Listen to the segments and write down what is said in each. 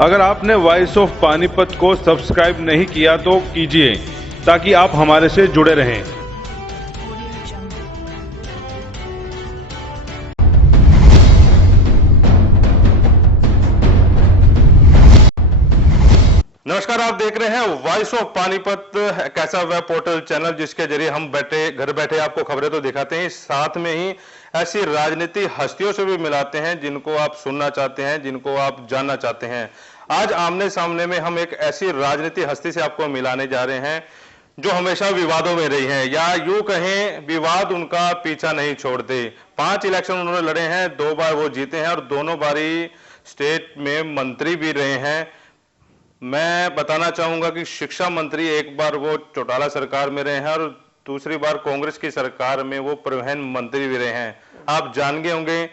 अगर आपने voice of Panipat को सब्सक्राइब नहीं किया तो कीजिए, ताकि आप हमारे से जुड़े रहें। नमस्कार, आप देख रहे हैं वॉइस ऑफ पानीपत, कैसा वेब पोर्टल चैनल, जिसके जरिए हम घर बैठे आपको खबरें तो दिखाते हैं, साथ में ही ऐसी राजनीति हस्तियों से भी मिलाते हैं जिनको आप सुनना चाहते हैं, जिनको आप जानना चाहते हैं। आज आमने सामने में हम एक ऐसी राजनीति हस्ती से आपको मिलाने जा रहे हैं जो हमेशा विवादों में रही हैं, या यूं कहें विवाद उनका पीछा नहीं छोड़ते। 5 इलेक्शन उन्होंने लड़े हैं, 2 बार वो जीते हैं और दोनों बारी स्टेट में मंत्री भी रहे हैं। मैं बताना चाहूंगा कि शिक्षा मंत्री एक बार वो चौटाला सरकार में रहे हैं और दूसरी बार कांग्रेस की सरकार में वो परिवहन मंत्री भी रहे हैं। आप जान गए होंगे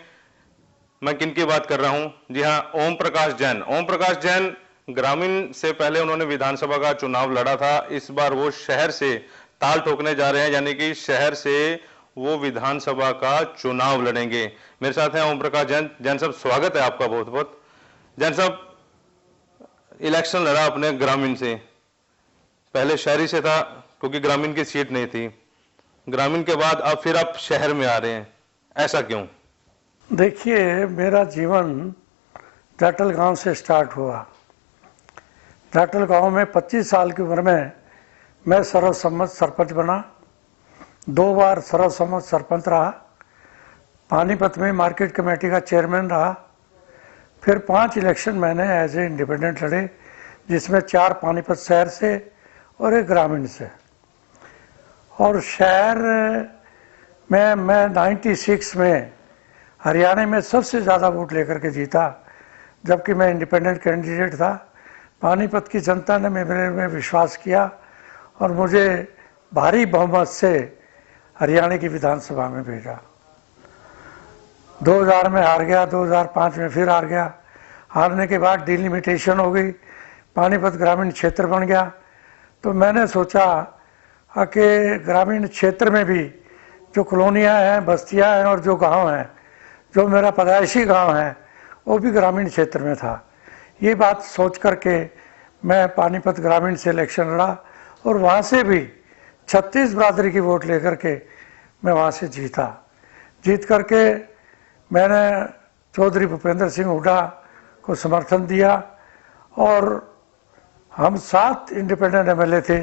मैं किन की बात कर रहा हूं। जी हां, ओम प्रकाश जैन। ओम प्रकाश जैन ग्रामीण से पहले उन्होंने विधानसभा का चुनाव लड़ा था। इस बार वो शहर से ताल ठोकने जा रहे हैं, यानी कि शहर से वो विधानसभा का चुनाव लड़ेंगे। मेरे साथ हैं ओम प्रकाश जैन। जैन साहब, स्वागत है आपका बहुत बहुत। जैन साहब, इलेक्शन लड़ा अपने ग्रामीण से, पहले शहरी से था क्योंकि ग्रामीण की सीट नहीं थी, ग्रामीण के बाद अब फिर आप शहर में आ रहे हैं, ऐसा क्यों? देखिए, मेरा जीवन जाटल गांव से स्टार्ट हुआ। जाटल गांव में 25 साल की उम्र में मैं सर्वसम्मत सरपंच बना, 2 बार सर्वसम्मत सरपंच रहा, पानीपत में मार्केट कमेटी का चेयरमैन रहा, फिर 5 इलेक्शन मैंने एज ए इंडिपेंडेंट लड़े, जिसमें 4 पानीपत शहर से और 1 ग्रामीण से। और शहर में मैं 96 में हरियाणा में सबसे ज़्यादा वोट लेकर के जीता, जबकि मैं इंडिपेंडेंट कैंडिडेट था। पानीपत की जनता ने मेरे में विश्वास किया और मुझे भारी बहुमत से हरियाणा की विधानसभा में भेजा। 2000 में हार गया, 2005 में फिर हार गया। हारने के बाद डिलिमिटेशन हो गई, पानीपत ग्रामीण क्षेत्र बन गया। तो मैंने सोचा कि ग्रामीण क्षेत्र में भी जो कॉलोनियाँ हैं, बस्तियाँ हैं और जो गांव हैं, जो मेरा पैदाइशी गांव है, वो भी ग्रामीण क्षेत्र में था। ये बात सोच करके मैं पानीपत ग्रामीण से इलेक्शन लड़ा और वहाँ से भी 36 बरादरी की वोट लेकर के मैं वहाँ से जीता। जीत करके मैंने चौधरी भूपेंद्र सिंह हुड्डा को समर्थन दिया और हम 7 इंडिपेंडेंट एमएलए थे,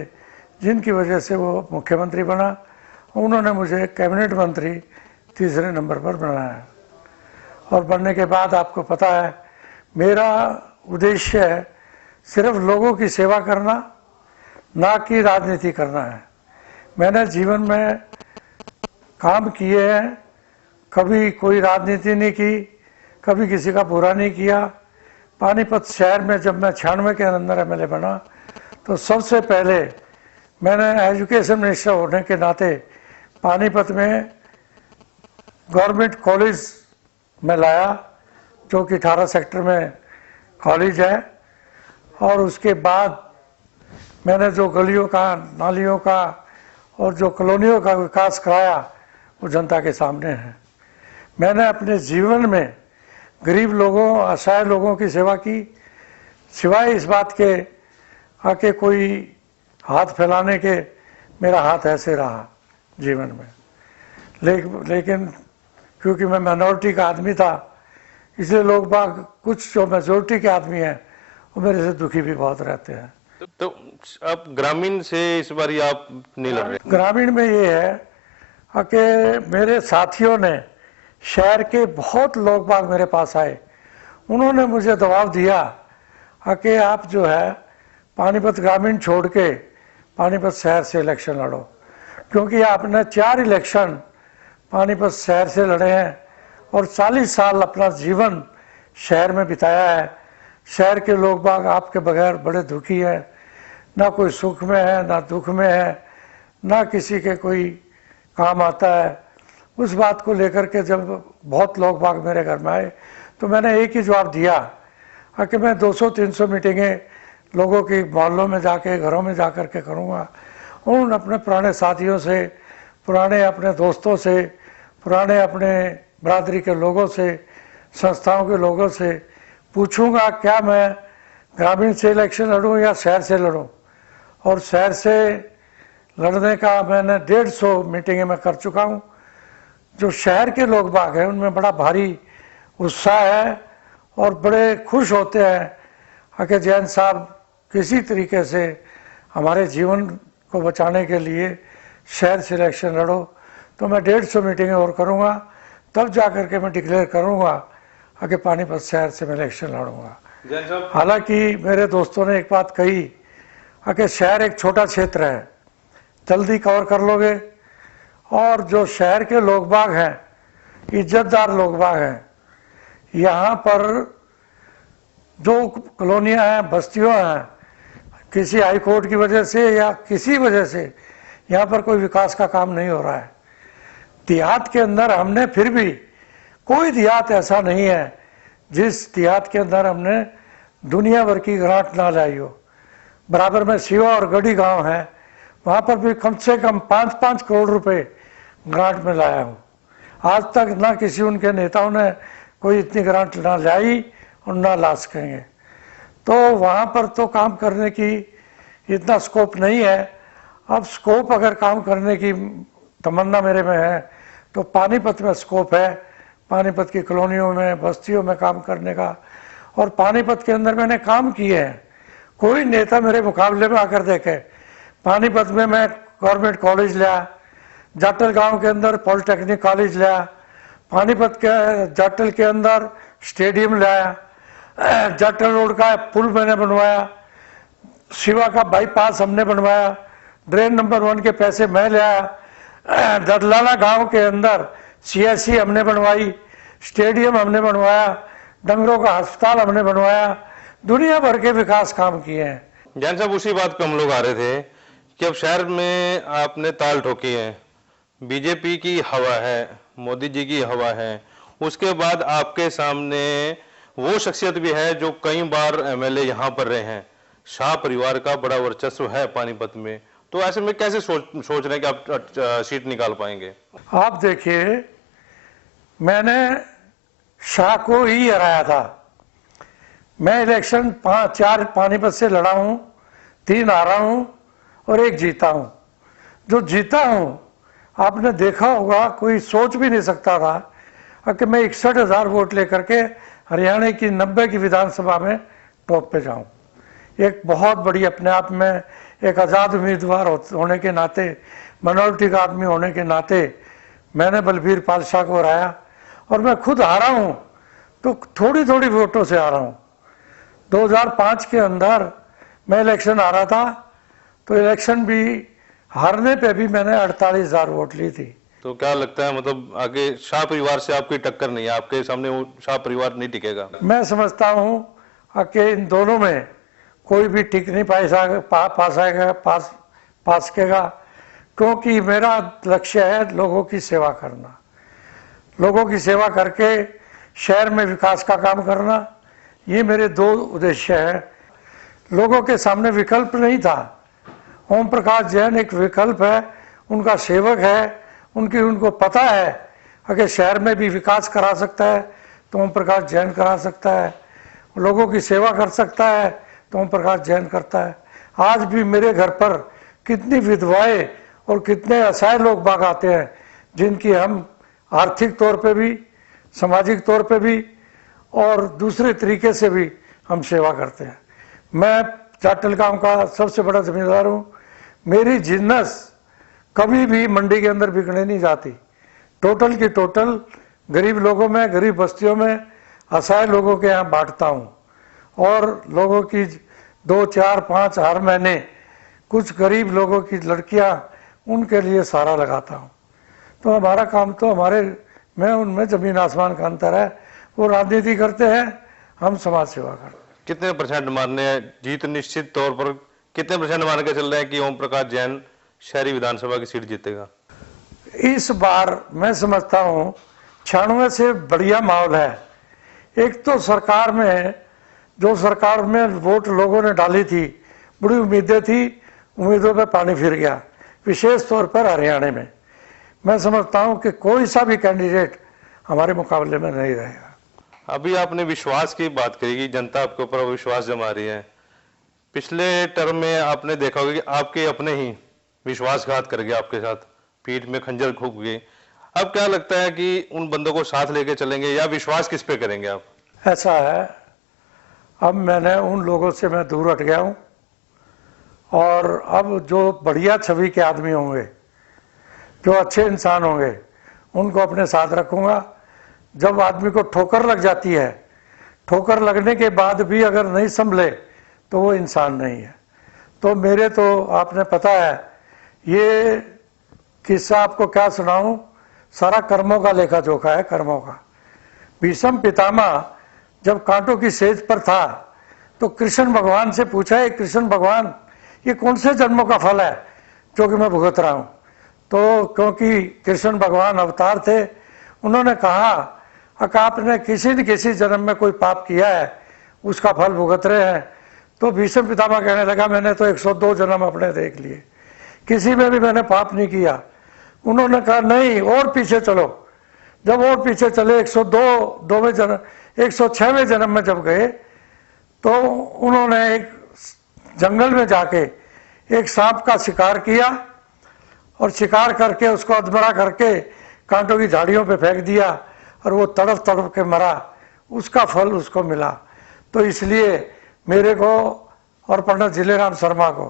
जिनकी वजह से वो मुख्यमंत्री बना। उन्होंने मुझे कैबिनेट मंत्री 3रे नंबर पर बनाया। और बनने के बाद आपको पता है, मेरा उद्देश्य है सिर्फ लोगों की सेवा करना, ना कि राजनीति करना है। मैंने जीवन में काम किए हैं, कभी कोई राजनीति नहीं की, कभी किसी का बुरा नहीं किया। पानीपत शहर में जब मैं 96 के अंदर एमएलए बना, तो सबसे पहले मैंने एजुकेशन मिनिस्टर होने के नाते पानीपत में गवर्नमेंट कॉलेज में लाया, जो कि 18 सेक्टर में कॉलेज है। और उसके बाद मैंने जो गलियों का, नालियों का और जो कॉलोनियों का विकास कराया, वो जनता के सामने है। मैंने अपने जीवन में गरीब लोगों, असहाय लोगों की सेवा की, सिवाय इस बात के आके कोई हाथ फैलाने के मेरा हाथ ऐसे रहा जीवन में। लेकिन क्योंकि मैं माइनॉरिटी का आदमी था, इसलिए लोग बाग, कुछ जो मेजोरिटी के आदमी हैं, वो मेरे से दुखी भी बहुत रहते हैं। तो अब ग्रामीण से इस बार आप नहीं लड़ रहे? ग्रामीण में ये है कि मेरे साथियों ने, शहर के बहुत लोग बाग मेरे पास आए, उन्होंने मुझे दबाव दिया कि आप जो है पानीपत ग्रामीण छोड़ के पानीपत शहर से इलेक्शन लड़ो, क्योंकि आपने 4 इलेक्शन पानीपत शहर से लड़े हैं और 40 साल अपना जीवन शहर में बिताया है। शहर के लोग बाग आपके बगैर बड़े दुखी हैं, ना कोई सुख में है, ना दुख में है, ना किसी के कोई काम आता है। उस बात को लेकर के जब बहुत लोग बाग मेरे घर में आए, तो मैंने एक ही जवाब दिया कि मैं 200-300 मीटिंगें लोगों की मोहल्लों में जाके, घरों में जा कर के करूँगा। उन अपने पुराने साथियों से, पुराने अपने दोस्तों से, पुराने अपने बरादरी के लोगों से, संस्थाओं के लोगों से पूछूंगा क्या मैं ग्रामीण से इलेक्शन लड़ूं या शहर से लड़ूं, और शहर से लड़ने का मैंने 150 मीटिंगें मैं कर चुका हूं। जो शहर के लोग बाग हैं उनमें बड़ा भारी उत्साह है और बड़े खुश होते हैं कि जैन साहब किसी तरीके से हमारे जीवन को बचाने के लिए शहर से इलेक्शन लड़ो। तो मैं 150 मीटिंगें और करूंगा, तब जा कर के मैं डिक्लेयर करूंगा कि पानीपत शहर से मैं इलेक्शन लड़ूंगा। जैन साहब, हालांकि मेरे दोस्तों ने एक बात कही कि शहर एक छोटा क्षेत्र है, जल्दी कवर कर लोगे, और जो शहर के लोग बाग हैं, इज्जतदार लोग बाग हैं, यहाँ पर जो कॉलोनियाँ हैं, बस्तियाँ हैं, किसी हाई कोर्ट की वजह से या किसी वजह से यहाँ पर कोई विकास का काम नहीं हो रहा है। देहात के अंदर हमने फिर भी, कोई देहात ऐसा नहीं है जिस देहात के अंदर हमने दुनिया भर की ग्रांट ना लाई हो। बराबर में शिवा और गढ़ी गांव है, वहाँ पर भी कम से कम 5-5 करोड़ रुपए ग्रांट में लाया हूँ। आज तक ना किसी उनके नेताओं ने कोई इतनी ग्रांट ना लाई और ना ला सकेंगे। तो वहाँ पर तो काम करने की इतना स्कोप नहीं है। अब स्कोप अगर काम करने की तमन्ना मेरे में है तो पानीपत में स्कोप है, पानीपत की कॉलोनियों में, बस्तियों में काम करने का। और पानीपत के अंदर मैंने काम किए हैं, कोई नेता मेरे मुकाबले में आकर देखे। पानीपत में मैं गवर्नमेंट कॉलेज लिया, जाटल गांव के अंदर पॉलिटेक्निक कॉलेज लिया, पानीपत के जाटल के अंदर स्टेडियम लाया, जाटल रोड का पुल मैंने बनवाया, शिवा का बाईपास हमने बनवाया, ड्रेन नंबर 1 के पैसे मैं लाया, ददलाना गांव के अंदर CSC हमने बनवाई, स्टेडियम हमने बनवाया, डंगरों का अस्पताल हमने बनवाया, दुनिया भर के विकास काम किए हैं। जैन साहब, उसी बात पे हम लोग आ रहे थे कि अब शहर में आपने ताल ठोकी है, बीजेपी की हवा है, मोदी जी की हवा है, उसके बाद आपके सामने वो शख्सियत भी है जो कई बार MLA यहाँ पर रहे हैं, शाह परिवार का बड़ा वर्चस्व है पानीपत में। तो ऐसे में कैसे सोच रहे हैं कि आप सीट निकाल पाएंगे? आप देखिए, मैंने शाह को ही हराया था। मैं इलेक्शन 4 पानीपत से लड़ा हूं, 3 हारा हूं और 1 जीता हूं। जो जीता हूं, आपने देखा होगा, कोई सोच भी नहीं सकता था कि मैं 61,000 वोट लेकर के हरियाणा की 90 की विधानसभा में टॉप पे जाऊं। एक बहुत बड़ी, अपने आप में एक आज़ाद उम्मीदवार होने के नाते, माइनॉरिटी का आदमी होने के नाते मैंने बलबीर पाल शाह को हराया। और मैं खुद हारा हूं तो थोड़ी थोड़ी वोटों से हारा हूं। 2005 के अंदर मैं इलेक्शन हारा था, तो इलेक्शन भी हारने पे भी मैंने 48,000 वोट ली थी। तो क्या लगता है, मतलब आगे शाह परिवार से आपकी टक्कर नहीं है, आपके सामने वो शाह परिवार नहीं टिकेगा? मैं समझता हूं कि इन दोनों में कोई भी टिक नहीं पा सकेगा, क्योंकि मेरा लक्ष्य है लोगों की सेवा करना, लोगों की सेवा करके शहर में विकास का काम करना। ये मेरे 2 उद्देश्य हैं। लोगों के सामने विकल्प नहीं था। ओम प्रकाश जैन एक विकल्प है, उनका सेवक है, उनको पता है कि शहर में भी विकास करा सकता है तो ओम प्रकाश जैन करा सकता है, लोगों की सेवा कर सकता है तो ओम प्रकाश जैन करता है। आज भी मेरे घर पर कितनी विधवाएं और कितने असहाय लोग बाग आते हैं, जिनकी हम आर्थिक तौर पे भी, सामाजिक तौर पे भी और दूसरे तरीके से भी हम सेवा करते हैं। मैं जाटल गांव का सबसे बड़ा जिम्मेदार हूँ। मेरी जिन्नस कभी भी मंडी के अंदर बिकने नहीं जाती। टोटल की टोटल गरीब लोगों में, गरीब बस्तियों में, असहाय लोगों के यहाँ बांटता हूँ, और लोगों की 2, 4, 5 हर महीने कुछ गरीब लोगों की लड़कियाँ, उनके लिए सारा लगाता हूँ। तो हमारा काम तो मैं उनमें जमीन आसमान का अंतर है। वो राजनीति करते हैं, हम समाज सेवा करते हैं। कितने % मानने हैं, जीत निश्चित तौर पर कितने % मान के चल रहे हैं कि ओम प्रकाश जैन शहरी विधानसभा की सीट जीतेगा? इस बार मैं समझता हूँ 96 से बढ़िया माहौल है। एक तो सरकार में वोट लोगों ने डाली थी, बड़ी उम्मीदें थी, उम्मीदों पे पानी फिर गया, विशेष तौर पर हरियाणा में। मैं समझता हूँ कि कोई सा भी कैंडिडेट हमारे मुकाबले में नहीं रहेगा। अभी आपने विश्वास की बात करी कि जनता आपके ऊपर विश्वास जमा रही है। पिछले टर्म में आपने देखा होगा कि आपके अपने ही विश्वासघात कर गया, आपके साथ पीठ में खंजर घुस गई। अब क्या लगता है कि उन बंदों को साथ लेके चलेंगे या विश्वास किस पे करेंगे आप? ऐसा है, अब मैंने उन लोगों से मैं दूर हट गया हूँ और अब जो बढ़िया छवि के आदमी होंगे, जो अच्छे इंसान होंगे, उनको अपने साथ रखूँगा। जब आदमी को ठोकर लग जाती है, ठोकर लगने के बाद भी अगर नहीं संभले तो वो इंसान नहीं है। तो मेरे तो आपने पता है, ये किस्सा आपको क्या सुनाऊं, सारा कर्मों का लेखा जोखा है, कर्मों का। भीष्म पितामह जब कांटों की सेज पर था तो कृष्ण भगवान से पूछा, है कृष्ण भगवान, ये कौन से जन्मों का फल है जो कि मैं भुगत रहा हूं? तो क्योंकि कृष्ण भगवान अवतार थे, उन्होंने कहा कि आपने किसी न किसी जन्म में कोई पाप किया है, उसका फल भुगत रहे हैं। तो भीष्म पितामह कहने लगा, मैंने तो 102 जन्म अपने देख लिए, किसी में भी मैंने पाप नहीं किया। उन्होंने कहा नहीं, और पीछे चलो। जब और पीछे चले, 102वें जन्म, 106वें जन्म में जब गए तो उन्होंने एक जंगल में जाके एक सांप का शिकार किया और शिकार करके उसको अधमरा करके कांटों की झाड़ियों पे फेंक दिया और वो तड़प तड़प के मरा, उसका फल उसको मिला। तो इसलिए मेरे को और पंडित जिलेराम शर्मा को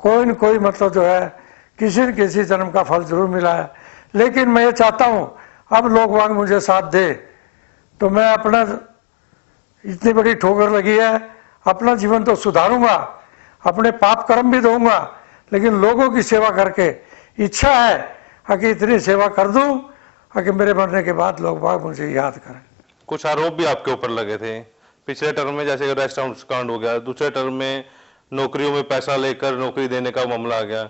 कोई न कोई मतलब जो है किसी न किसी जन्म का फल जरूर मिला है। लेकिन मैं ये चाहता हूँ अब लोग वांग मुझे साथ दे तो मैं अपना, इतनी बड़ी ठोकर लगी है, अपना जीवन तो सुधारूंगा, अपने पाप कर्म भी दूंगा, लेकिन लोगों की सेवा करके इच्छा है कि इतनी सेवा कर दूं कि मेरे मरने के बाद लोग बाग मुझे याद करें। कुछ आरोप भी आपके ऊपर लगे थे पिछले टर्म में, जैसे रेस्ट हाउस कांड हो गया, दूसरे टर्म में नौकरियों में पैसा लेकर नौकरी देने का मामला आ गया।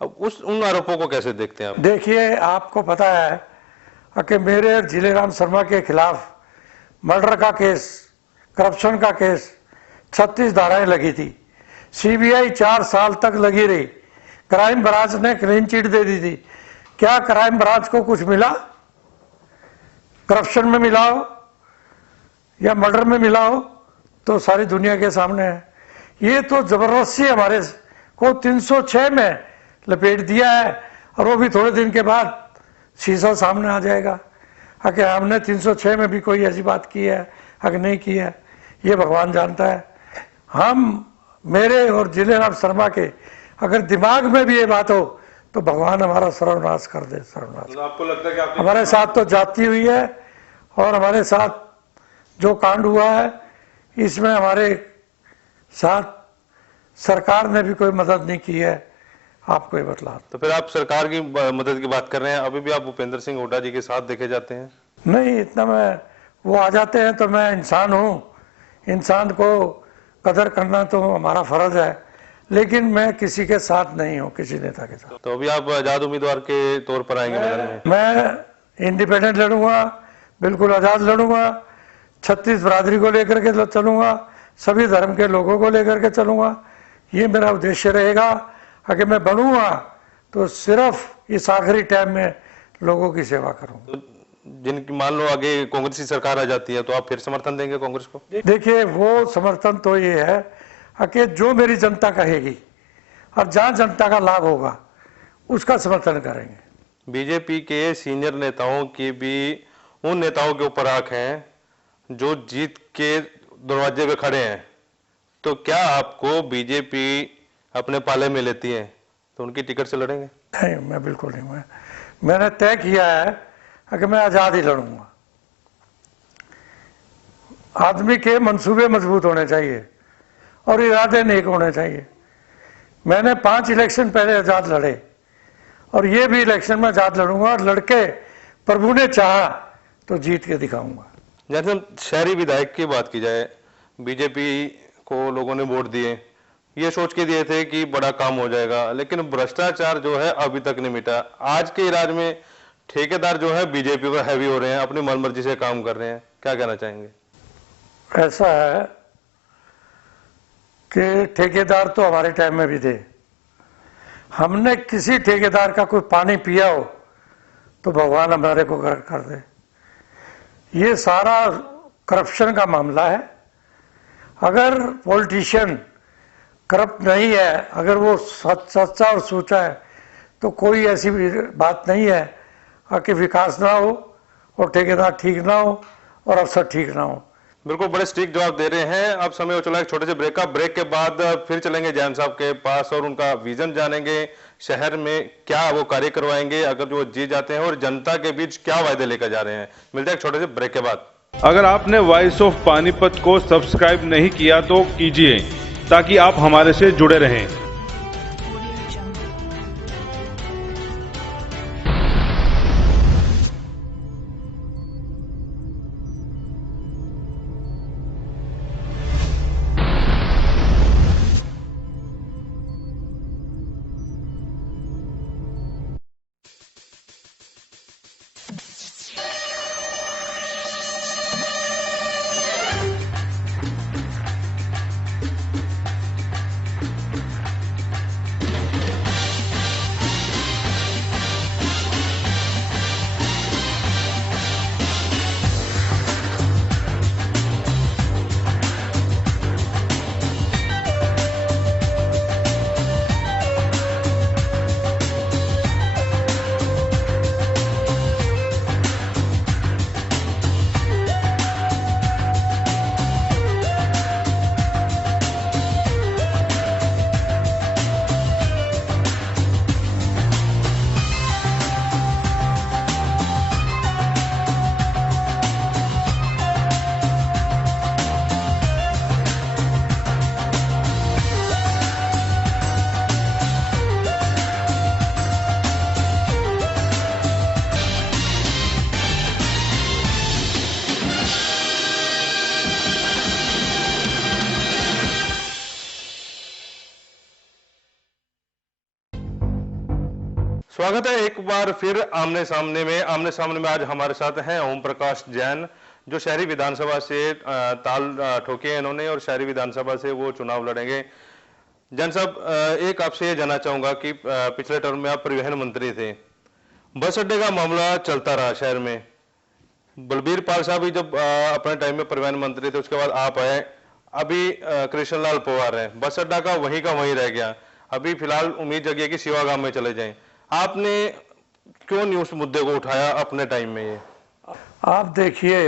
अब उन आरोपों को कैसे देखते हैं आप? देखिए, आपको पता है कि मेरे जिलेराम शर्मा के खिलाफ मर्डर का केस, करप्शन का केस, 36 धाराएं लगी थी। सीबीआई 4 साल तक लगी रही, क्राइम ब्रांच ने क्लीन चिट दे दी थी। क्या क्राइम ब्रांच को कुछ मिला? करप्शन में मिला हो या मर्डर में मिला हो तो सारी दुनिया के सामने है। ये तो जबरदस्ती हमारे को 306 में लपेट दिया है और वो भी थोड़े दिन के बाद शीशा सामने आ जाएगा कि हमने 306 में भी कोई ऐसी बात की है कि नहीं की है, ये भगवान जानता है। हम, मेरे और जिलेराम शर्मा के अगर दिमाग में भी ये बात हो तो भगवान हमारा सर्वनाश कर दे, सर्वनाश। आपको लगता है कि हमारे साथ तो जाति हुई है और हमारे साथ जो कांड हुआ है इसमें हमारे साथ सरकार ने भी कोई मदद नहीं की है, आपको ये बतला। तो फिर आप सरकार की मदद की बात कर रहे हैं, अभी भी आप भूपेंद्र सिंह हुड्डा जी के साथ देखे जाते हैं? नहीं, इतना मैं, वो आ जाते हैं तो मैं इंसान हूँ, इंसान को कदर करना तो हमारा फर्ज है, लेकिन मैं किसी के साथ नहीं हूँ, किसी नेता के साथ। तो अभी आप आजाद उम्मीदवार के तौर पर आएंगे मैदान में? मैं इंडिपेंडेंट लड़ूंगा, बिल्कुल आजाद लड़ूंगा, 36 बरादरी को लेकर के चलूंगा, सभी धर्म के लोगों को लेकर के चलूंगा। ये मेरा उद्देश्य रहेगा कि मैं बनूंगा तो सिर्फ इस आखिरी टाइम में लोगों की सेवा करूंगा। तो जिनकी मान लो आगे कांग्रेस की सरकार आ जाती है तो आप फिर समर्थन देंगे कांग्रेस को? देखिए, वो समर्थन तो ये है कि जो मेरी जनता कहेगी और जहां जनता का लाभ होगा उसका समर्थन करेंगे। बीजेपी के सीनियर नेताओं की भी उन नेताओं के ऊपर आंख है जो जीत के दरवाजे पे खड़े हैं, तो क्या आपको बीजेपी अपने पाले में लेती है तो उनकी टिकट से लड़ेंगे? नहीं, मैं बिल्कुल नहीं। मैंने तय किया है कि मैं आजाद ही लड़ूंगा। आदमी के मंसूबे मजबूत होने चाहिए और इरादे नेक होने चाहिए। मैंने 5 इलेक्शन पहले आजाद लड़े और ये भी इलेक्शन में आजाद लड़ूंगा और लड़के प्रभु ने चाहा तो जीत के दिखाऊंगा। जैसे शहरी विधायक की बात की जाए, बीजेपी को लोगों ने वोट दिए, ये सोच के दिए थे कि बड़ा काम हो जाएगा, लेकिन भ्रष्टाचार जो है अभी तक नहीं मिटा। आज के राज में ठेकेदार जो है बीजेपी पर हैवी हो रहे हैं, अपनी मनमर्जी से काम कर रहे हैं, क्या कहना चाहेंगे? ऐसा है कि ठेकेदार तो हमारे टाइम में भी थे। हमने किसी ठेकेदार का कोई पानी पिया हो तो भगवान हमारे को कर दे। ये सारा करप्शन का मामला है। अगर पॉलिटिशियन करप्ट नहीं है, अगर वो सच्चा और सोचा है, तो कोई ऐसी बात नहीं है कि विकास ना हो और ठेकेदार ठीक ना हो और अफसर ठीक ना हो। बिल्कुल, बड़े स्ट्रिक्ट जवाब दे रहे हैं। अब समय हो चला एक छोटे से ब्रेक का। ब्रेक के बाद फिर चलेंगे जैन साहब के पास और उनका विजन जानेंगे, शहर में क्या वो कार्य करवाएंगे अगर जो जीत जाते हैं, और जनता के बीच क्या वायदे लेकर जा रहे हैं। मिलते हैं एक छोटे से ब्रेक के बाद। अगर आपने वॉइस ऑफ पानीपत को सब्सक्राइब नहीं किया तो कीजिए, ताकि आप हमारे से जुड़े रहें। स्वागत है एक बार फिर आमने सामने में। आमने सामने में आज हमारे साथ हैं ओम प्रकाश जैन, जो शहरी विधानसभा से ताल ठोके हैं इन्होंने और शहरी विधानसभा से वो चुनाव लड़ेंगे। जैन साहब, एक आपसे ये जानना चाहूंगा कि पिछले टर्म में आप परिवहन मंत्री थे, बस अड्डे का मामला चलता रहा शहर में। बलबीर पाल साहब भी जब अपने टाइम में परिवहन मंत्री थे, उसके बाद आप आए, अभी कृष्ण लाल पवार है, बस अड्डा का वहीं रह गया। अभी फिलहाल उम्मीद जगी है कि शिवागाम में चले जाएं। आपने क्यों नहीं उस मुद्दे को उठाया अपने टाइम में? ये आप देखिए,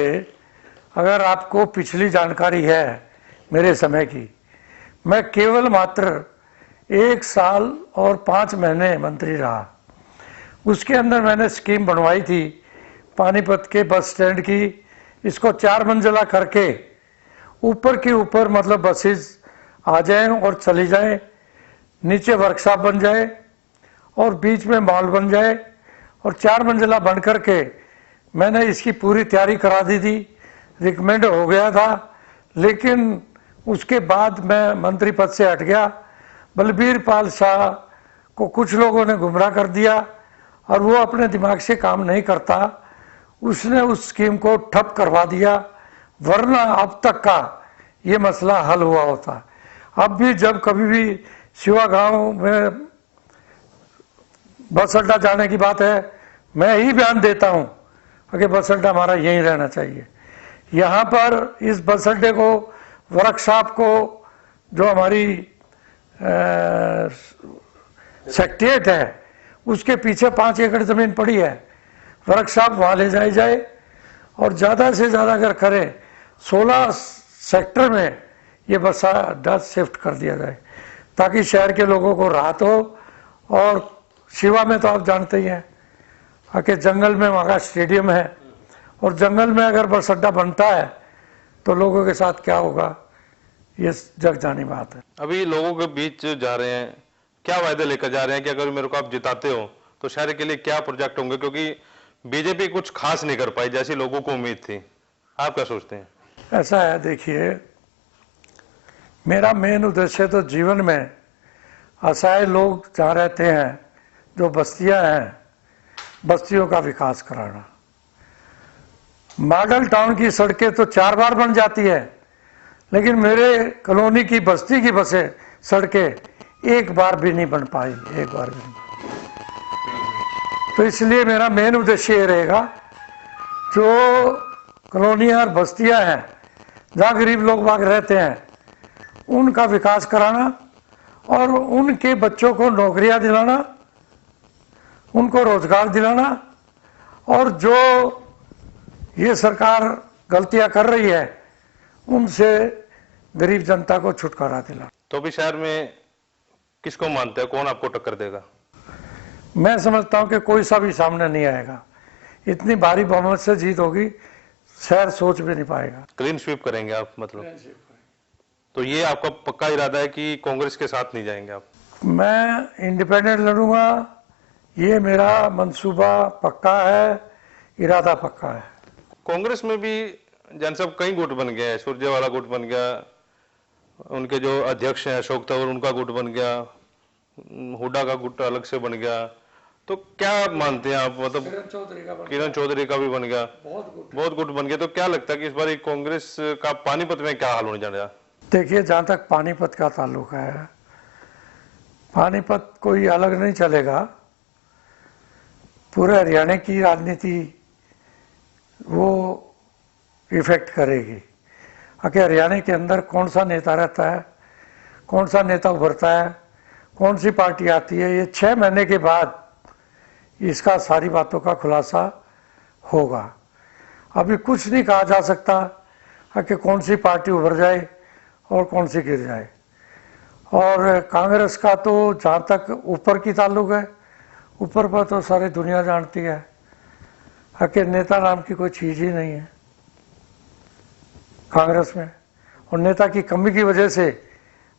अगर आपको पिछली जानकारी है मेरे समय की, मैं केवल मात्र 1 साल और 5 महीने मंत्री रहा। उसके अंदर मैंने स्कीम बनवाई थी पानीपत के बस स्टैंड की, इसको 4 मंजिला करके ऊपर के ऊपर मतलब बसेस आ जाएं और चली जाएं, नीचे वर्कशॉप बन जाए और बीच में मॉल बन जाए, और 4 मंजिला बन करके मैंने इसकी पूरी तैयारी करा दी थी, रिकमेंड हो गया था। लेकिन उसके बाद मैं मंत्री पद से हट गया। बलबीर पाल शाह को कुछ लोगों ने गुमराह कर दिया और वो अपने दिमाग से काम नहीं करता, उसने उस स्कीम को ठप करवा दिया, वरना अब तक का ये मसला हल हुआ होता। अब भी जब कभी भी शिवा गांव में बस अड्डा जाने की बात है, मैं ही बयान देता हूं कि बस अड्डा हमारा यहीं रहना चाहिए। यहाँ पर इस बस अड्डे को, वर्कशॉप को, जो हमारी सेक्रेटेरिएट है उसके पीछे 5 एकड़ जमीन पड़ी है, वर्कशॉप वहाँ ले जाई जाए और ज़्यादा से ज़्यादा अगर करें 16 सेक्टर में ये बस अड्डा शिफ्ट कर दिया जाए, ताकि शहर के लोगों को राहत हो। और शिवा में तो आप जानते ही हैं कि जंगल में वहाँ का स्टेडियम है, और जंगल में अगर बस अड्डा बनता है तो लोगों के साथ क्या होगा, ये जग जानी बात है। अभी लोगों के बीच जा रहे हैं, क्या वायदे लेकर जा रहे हैं कि अगर मेरे को आप जिताते हो तो शहर के लिए क्या प्रोजेक्ट होंगे, क्योंकि बीजेपी कुछ खास नहीं कर पाई जैसी लोगों को उम्मीद थी। आप क्या सोचते हैं? ऐसा है, देखिए, मेरा मेन उद्देश्य तो जीवन में असहाय लोग जहाँ रहते हैं, जो बस्तियां हैं, बस्तियों का विकास कराना। मॉडल टाउन की सड़कें तो 4 बार बन जाती है, लेकिन मेरे कॉलोनी की बस्ती की बसें सड़कें 1 बार भी नहीं बन पाई, 1 बार भी नहीं। तो इसलिए मेरा मेन उद्देश्य ये रहेगा, जो कॉलोनियां और बस्तियां हैं जहाँ गरीब लोग बाग रहते हैं उनका विकास कराना और उनके बच्चों को नौकरियां दिलाना, उनको रोजगार दिलाना, और जो ये सरकार गलतियां कर रही है उनसे गरीब जनता को छुटकारा दिलाना। तो भी शहर में किसको मानते हैं, कौन आपको टक्कर देगा? मैं समझता हूं कि कोई सा भी सामने नहीं आएगा। इतनी भारी बहुमत से जीत होगी, शहर सोच भी नहीं पाएगा। क्लीन स्वीप करेंगे आप मतलब? तो ये आपका पक्का इरादा है कि कांग्रेस के साथ नहीं जाएंगे आप? मैं इंडिपेंडेंट लड़ूंगा, ये मेरा मंसूबा पक्का है, इरादा पक्का है। कांग्रेस में भी जन सब कई गुट बन गए हैं, सुरजेवाला गुट बन गया, उनके जो अध्यक्ष हैं अशोक तंवर उनका गुट बन गया, हुड्डा का गुट अलग से बन गया। तो क्या मानते हैं आप, मतलब किरण चौधरी का भी बन गया, बहुत गुट बन गया। तो क्या लगता है कि इस बार कांग्रेस का पानीपत में क्या हाल होने जा रहा है? देखिए, जहां तक पानीपत का ताल्लुक है, पानीपत कोई अलग नहीं चलेगा। पूरे हरियाणा की राजनीति वो इफेक्ट करेगी। आखिर हरियाणा के अंदर कौन सा नेता रहता है, कौन सा नेता उभरता है, कौन सी पार्टी आती है, ये 6 महीने के बाद इसका सारी बातों का खुलासा होगा। अभी कुछ नहीं कहा जा सकता कि कौन सी पार्टी उभर जाए और कौन सी गिर जाए। और कांग्रेस का तो जहाँ तक ऊपर की ताल्लुक है, ऊपर पर तो सारी दुनिया जानती है कि नेता नाम की कोई चीज़ ही नहीं है कांग्रेस में, और नेता की कमी की वजह से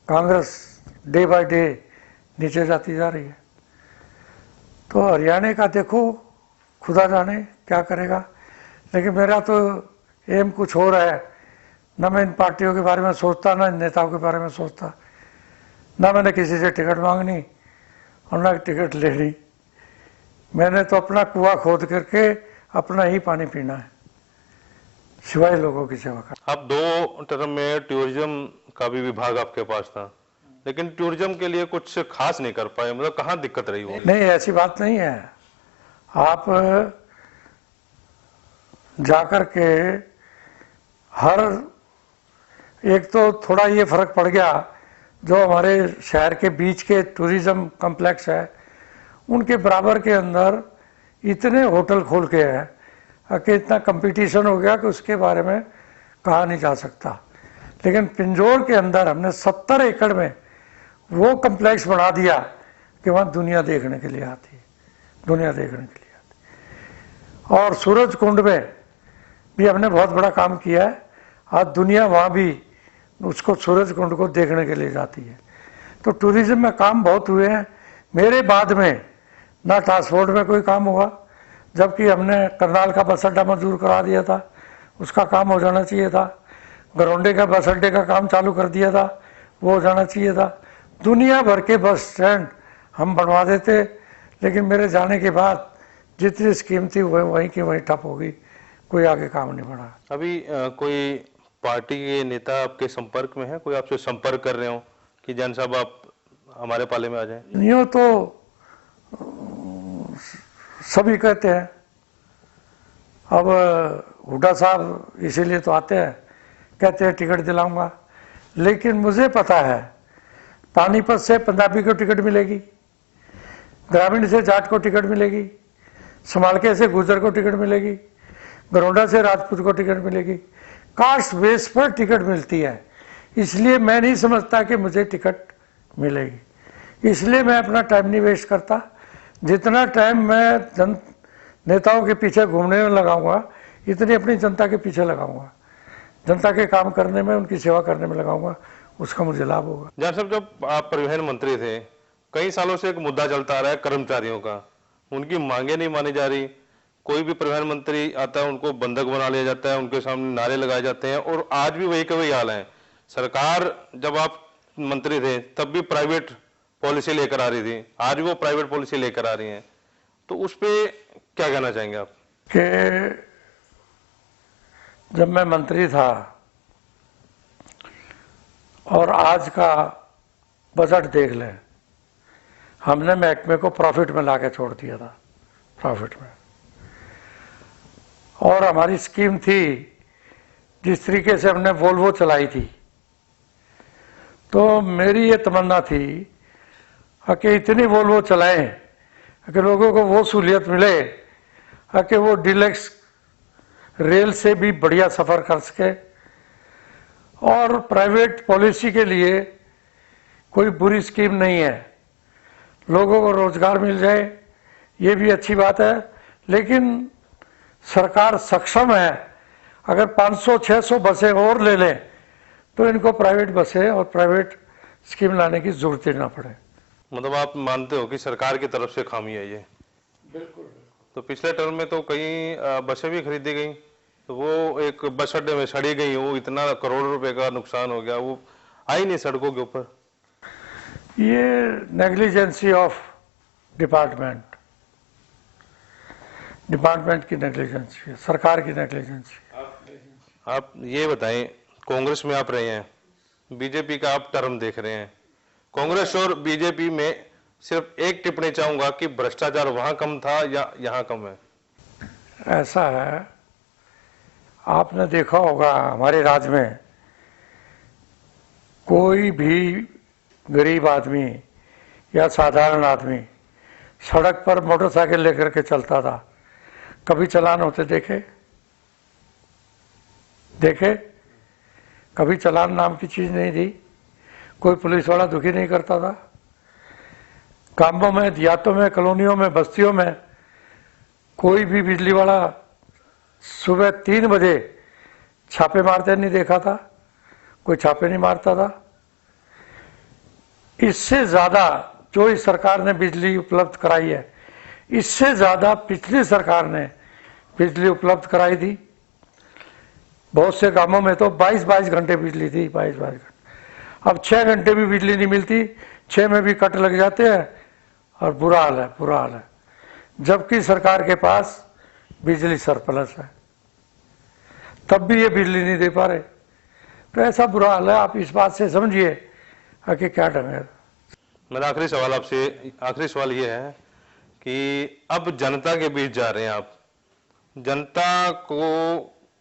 कांग्रेस डे बाय डे नीचे जाती जा रही है। तो हरियाणा का देखो, खुदा जाने क्या करेगा। लेकिन मेरा तो एम कुछ हो रहा है, ना मैं इन पार्टियों के बारे में सोचता, ना इन नेताओं के बारे में सोचता, ना मैंने किसी से टिकट मांगनी और ना टिकट ले ली। मैंने तो अपना कुआं खोद करके अपना ही पानी पीना है, सिवाय लोगों की सेवा कर। आप 2 टर्म में टूरिज्म का भी विभाग आपके पास था, लेकिन टूरिज्म के लिए कुछ खास नहीं कर पाए, मतलब कहाँ दिक्कत रही वो? नहीं, ऐसी बात नहीं है। आप जाकर के हर एक तो थोड़ा ये फर्क पड़ गया, जो हमारे शहर के बीच के टूरिज्म कॉम्प्लेक्स है उनके बराबर के अंदर इतने होटल खोल के हैं कि इतना कंपटीशन हो गया कि उसके बारे में कहा नहीं जा सकता। लेकिन पिंजौर के अंदर हमने 70 एकड़ में वो कम्प्लेक्स बना दिया कि वहाँ दुनिया देखने के लिए आती है, दुनिया देखने के लिए आती है। और सूरज कुंड में भी हमने बहुत बड़ा काम किया है। आज दुनिया वहाँ भी उसको सूरज कुंड को देखने के लिए जाती है। तो टूरिज्म में काम बहुत हुए हैं। मेरे बाद में ना ट्रांसपोर्ट में कोई काम हुआ, जबकि हमने करनाल का बस अड्डा मंजूर करा दिया था, उसका काम हो जाना चाहिए था। गरौंडे का बस अड्डे का काम चालू कर दिया था, वो हो जाना चाहिए था। दुनिया भर के बस स्टैंड हम बनवा देते, लेकिन मेरे जाने के बाद जितनी स्कीम थी वह वहीं की वहीं ठप हो गई, कोई आगे काम नहीं बढ़ा। अभी कोई पार्टी के नेता आपके संपर्क में है, कोई आपसे संपर्क कर रहे हो कि जन साहब आप हमारे पाले में आ जाएं? यूँ तो सभी कहते हैं। अब हुड्डा साहब इसीलिए तो आते हैं, कहते हैं टिकट दिलाऊंगा। लेकिन मुझे पता है पानीपत से पंजाबी को टिकट मिलेगी, ग्रामीण से जाट को टिकट मिलेगी, समालके से गुजर को टिकट मिलेगी, गरौंडा से राजपूत को टिकट मिलेगी। कास्ट बेस पर टिकट मिलती है। इसलिए मैं नहीं समझता कि मुझे टिकट मिलेगी। इसलिए मैं अपना टाइम नहीं वेस्ट करता। जितना टाइम मैं नेताओं के पीछे घूमने में लगाऊंगा, इतनी अपनी जनता के पीछे लगाऊंगा, जनता के काम करने में, उनकी सेवा करने में लगाऊंगा, उसका मुझे लाभ होगा। जन साहब, जब आप परिवहन मंत्री थे, कई सालों से एक मुद्दा चलता आ रहा है कर्मचारियों का, उनकी मांगे नहीं मानी जा रही। कोई भी परिवहन मंत्री आता है उनको बंधक बना लिया जाता है, उनके सामने नारे लगाए जाते हैं, और आज भी वही के वही हाल है। सरकार जब आप मंत्री थे तब भी प्राइवेट पॉलिसी लेकर आ रही थी, आज भी वो प्राइवेट पॉलिसी लेकर आ रही है। तो उस पर क्या कहना चाहेंगे आप? कि जब मैं मंत्री था और आज का बजट देख लें, हमने महकमे को प्रॉफिट में लाके छोड़ दिया था, प्रॉफिट में। और हमारी स्कीम थी जिस तरीके से हमने वोल्वो चलाई थी, तो मेरी ये तमन्ना थी कि इतनी वोल्वो चलाएं कि लोगों को वो सहूलियत मिले कि वो डीलक्स रेल से भी बढ़िया सफ़र कर सके और प्राइवेट पॉलिसी के लिए कोई बुरी स्कीम नहीं है, लोगों को रोजगार मिल जाए, ये भी अच्छी बात है। लेकिन सरकार सक्षम है, अगर 500-600 बसें और ले लें तो इनको प्राइवेट बसें और प्राइवेट स्कीम लाने की जरूरत ही ना पड़े। मतलब आप मानते हो कि सरकार की तरफ से खामी है ये? बिल्कुल। तो पिछले टर्म में तो कई बसें भी खरीदी गई, तो वो एक बस अड्डे में सड़ी गई, वो इतना करोड़ रुपए का नुकसान हो गया, वो आई नहीं सड़कों के ऊपर। ये नेग्लिजेंसी ऑफ डिपार्टमेंट की नेग्लिजेंसी है, सरकार की नेग्लिजेंसी। आप ये बताएं, कांग्रेस में आप रहे हैं, बीजेपी का आप टर्म देख रहे हैं, कांग्रेस और बीजेपी में सिर्फ एक टिप्पणी चाहूंगा कि भ्रष्टाचार वहां कम था या यहाँ कम है? ऐसा है, आपने देखा होगा हमारे राज्य में कोई भी गरीब आदमी या साधारण आदमी सड़क पर मोटरसाइकिल लेकर के चलता था, कभी चालान होते देखे? कभी चालान नाम की चीज नहीं दी, कोई पुलिस वाला दुखी नहीं करता था। गांवों में, देहातों में, कॉलोनियों में, बस्तियों में कोई भी बिजली वाला सुबह 3 बजे छापे मारते नहीं देखा था, कोई छापे नहीं मारता था। इससे ज्यादा जो इस सरकार ने बिजली उपलब्ध कराई है, इससे ज्यादा पिछली सरकार ने बिजली उपलब्ध कराई थी। बहुत से गांवों में तो 22-22 घंटे बिजली थी, 22-22 घंटे। अब 6 घंटे भी बिजली नहीं मिलती, 6 में भी कट लग जाते हैं और बुरा हाल है। जबकि सरकार के पास बिजली सरप्लस है, तब भी ये बिजली नहीं दे पा रहे। तो ऐसा बुरा हाल है, आप इस बात से समझिए कि क्या ढंग है। मेरा आखिरी सवाल ये है कि अब जनता के बीच जा रहे हैं आप, जनता को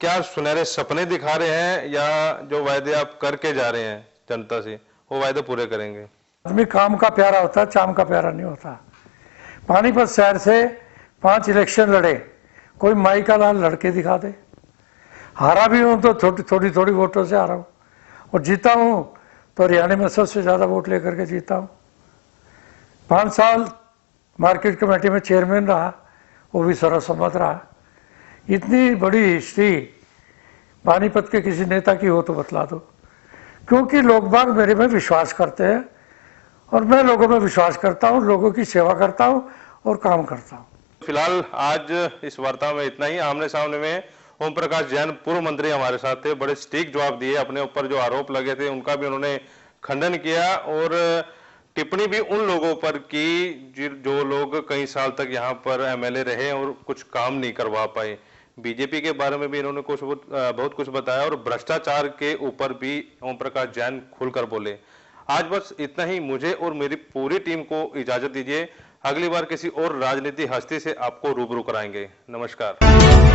क्या सुनहरे सपने दिखा रहे हैं या जो वायदे आप करके जा रहे हैं जनता से वो वायदे पूरे करेंगे? आदमी काम का प्यारा होता है, चाम का प्यारा नहीं होता। पानीपत शहर से 5 इलेक्शन लड़े, कोई माई का लाल लड़के दिखा दे। हारा भी हूं तो थोड़ी वोटों से हारा हूं, और जीता हूं तो हरियाणा में सबसे ज्यादा वोट लेकर के जीता हूं। 5 साल मार्केट कमेटी में चेयरमैन रहा, वो भी सर्वसम्मत रहा। इतनी बड़ी हिस्ट्री पानीपत के किसी नेता की हो तो बतला दो, क्योंकि लोग बाग मेरे में विश्वास करते हैं और मैं लोगों में विश्वास करता हूं, लोगों की सेवा करता हूं और काम करता हूं। फिलहाल आज इस वार्ता में इतना ही। आमने सामने में ओम प्रकाश जैन पूर्व मंत्री हमारे साथ थे, बड़े सटीक जवाब दिए, अपने ऊपर जो आरोप लगे थे उनका भी उन्होंने खंडन किया और टिप्पणी भी उन लोगों पर की जो लोग कई साल तक यहाँ पर एमएलए रहे और कुछ काम नहीं करवा पाए। बीजेपी के बारे में भी इन्होंने बहुत कुछ बताया और भ्रष्टाचार के ऊपर भी ओम प्रकाश जैन खुलकर बोले। आज बस इतना ही। मुझे और मेरी पूरी टीम को इजाजत दीजिए, अगली बार किसी और राजनीति हस्ती से आपको रूबरू कराएंगे। नमस्कार।